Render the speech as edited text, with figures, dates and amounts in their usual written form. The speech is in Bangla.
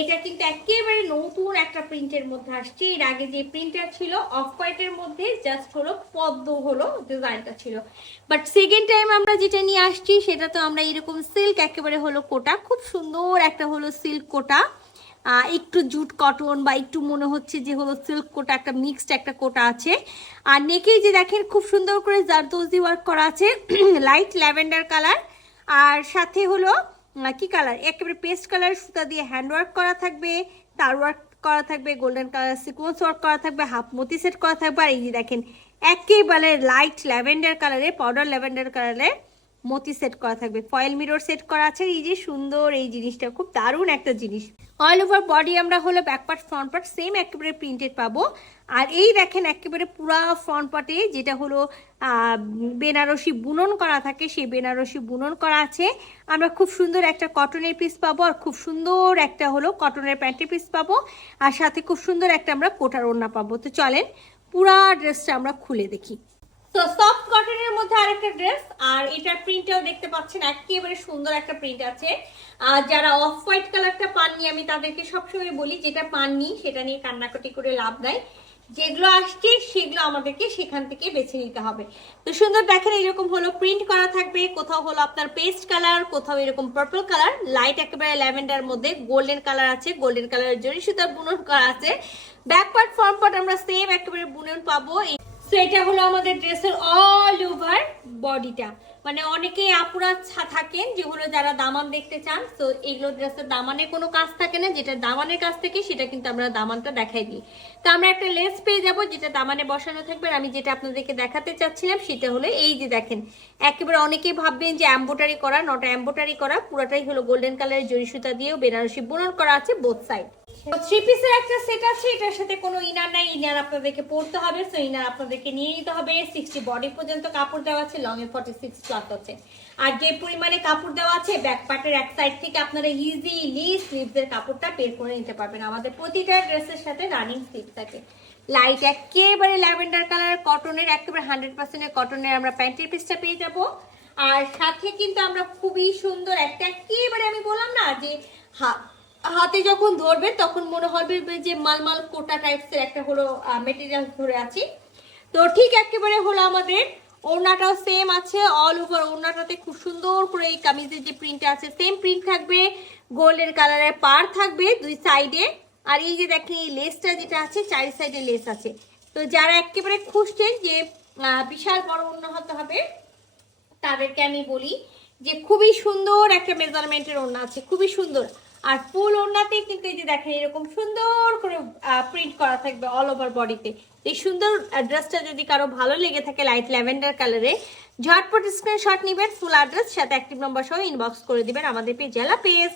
এটা কিন্তু একেবারে নতুন একটা প্রিন্টের মধ্যে আসছে। এর আগে যে প্রিন্টার ছিল অফ হোয়াইটের মধ্যে জাস্ট হলো পদ্ম হলো ডিজাইনটা ছিল, বাট সেকেন্ড টাইম আমরা যেটা নিয়ে আসছি সেটা তো আমরা এরকম সিল্ক একেবারে হলো কোটা, খুব সুন্দর একটা হলো সিল্ক কোটা, একটু জুট কটন বা একটু মনে হচ্ছে যে হলো সিল্ক কোটা, একটা মিক্সড একটা কোটা আছে। আর নেকেই যে দেখেন খুব সুন্দর করে জারদোজি ওয়ার্ক করা আছে লাইট ল্যাভেন্ডার কালার, আর সাথে হলো কি কালার, একেবারে পেস্ট কালার সুতা দিয়ে হ্যান্ড ওয়ার্ক করা থাকবে, তার ওয়ার্ক করা থাকবে, গোল্ডেন কালার সিকোয়েন্স ওয়ার্ক করা থাকবে, হাফ মতি সেট করা থাকবে। আর এই যে দেখেন একেবারে লাইট ল্যাভেন্ডার কালারে, পাউডার ল্যাভেন্ডার কালারে মতি সেট করা থাকবে, ফয়েল মিরর সেট করা আছে। এই যে সুন্দর এই জিনিসটা, খুব দারুণ একটা জিনিস। অল ওভার বডি আমরা হলো back part front part same একেবারে প্রিন্টেড পাবো। আর এই দেখেন একেবারে পুরা ফ্রন্ট পার্টে যেটা হলো বেনারসি বুনন করা থাকে, সেই বেনারসি বুনন করা আছে। আমরা খুব সুন্দর একটা কটনের পিস পাবো, আর খুব সুন্দর একটা হলো কটনের প্যান্টের পিস পাবো, আর সাথে খুব সুন্দর একটা আমরা কোটার ওড়না পাবো। তো চলেন পুরা ড্রেসটা আমরা খুলে দেখি। তো সফট কটনের মধ্যে আরেকটা ড্রেস, আর এটার প্রিন্টটাও দেখতে পাচ্ছেন একেবারে সুন্দর একটা প্রিন্ট আছে। আর যারা অফ হোয়াইট কালারটা পাননি, আমি তাদেরকে সবসময় বলি যেটা পাননি সেটা নিয়ে কান্নাকাটি করে লাভ নাই, যেগুলো আসছে সেগুলো আমাদেরকে সেখান থেকে বেছে নিতে হবে। তো সুন্দর দেখেন এরকম হলো প্রিন্ট করা থাকবে, কোথাও হলো আপনার পেস্ট কালার, কোথাও এরকম পার্পল কালার, লাইট একেবারে ল্যাভেন্ডার মধ্যে গোল্ডেন কালার আছে, গোল্ডেন কালারের জরি সুতার বুনন করা আছে। ব্যাক পার্ট ফ্রন্ট পার্ট আমরা সেম একেবারে বুনন পাবো। সো এটা হলো আমাদের ড্রেসের অল ওভার বডিটা। মানে অনেকেই আপুরা থাকেন যে হলো যারা দামান দেখতে চান, তো এগুলো ড্রেসের দামানে কোনো কাজ থাকে না, যেটা দামানের কাজ থেকে সেটা কিন্তু আমরা দামানটা দেখাই দিই। তো আমরা একটা লেস পেয়ে যাব যেটা দামানে বসানো থাকবে। আমি যেটা আপনাদেরকে দেখাতে চাচ্ছিলাম সেটা হলো এই যে দেখেন একেবারে অনেকেই ভাববেন যে এমব্রয়ডারি করা, নট এমব্রয়ডারি করা, পুরোটাই হলো গোল্ডেন কালারের জরি সুতা দিয়েও বেনারসি বুনন করা আছে বোথ সাইড। থ্রি পিসের একটা সেট আছে, এটার সাথে কোনো ইনার নাই, ইনার আপনাদেরকে পড়তে হবে, সো ইনার আপনাদেরকে নিয়ে নিতে হবে। 60 বডি পর্যন্ত কাপড় দেওয়া আছে, লং এ 46 ক্লথ আছে। আর যে পরিমাণে কাপড় দেওয়া আছে ব্যাক পার্টের এক সাইড থেকে আপনারা ইজিলি স্লিভসের কাপড়টা বের করে নিতে পারবেন। আমাদের প্রতিটা ড্রেসের সাথে রানিং স্লিভ থাকে। লাইট একেবারে ল্যাভেন্ডার কালার কটনের, একেবারে 100% কটনের আমরা প্যান্টের পিসটা পেয়ে যাব। আর সাথে কিন্তু আমরা খুবই সুন্দর একটা একেবারে আমি বললাম না যে হাতে যখন ধরবে তখন মনে হবে যে মালমাল কোটা টাইপসের একটা হলো মেটেরিয়াল ধরে আছি। তো ঠিক একেবারে হলো আমাদের ওড়নাটাও সেম আছে, অল ওভার ওড়নাটাতে খুব সুন্দর করে এই কামিজের যে প্রিন্টটা আছে সেম প্রিন্ট থাকবে, গোল্ডেন কালারের পার থাকবে দুই সাইডে। আর এই যে দেখেন এই লেসটা যেটা আছে চারি সাইডে লেস আছে। তো যারা একেবারে খুঁজছেন যে বিশাল বড় ওড়না হতে হবে তাদেরকে আমি বলি যে খুবই সুন্দর একটা মেজারমেন্টের ওড়না আছে, খুবই সুন্দর। আর ফুল ওড়নাতে কিন্তু এই যে দেখেন এরকম সুন্দর করে প্রিন্ট করা থাকবে অল ওভার বডিতে। এই সুন্দর ড্রেসটা যদি কারো ভালো লেগে থাকে লাইট ল্যাভেন্ডার কালারে, ঝটপট স্ক্রিনশট নেবেন, ফুল অ্যাড্রেস সাথে অ্যাক্টিভ নম্বর সহ ইনবক্স করে দিবেন আমাদের পেজ জেলা পেজ।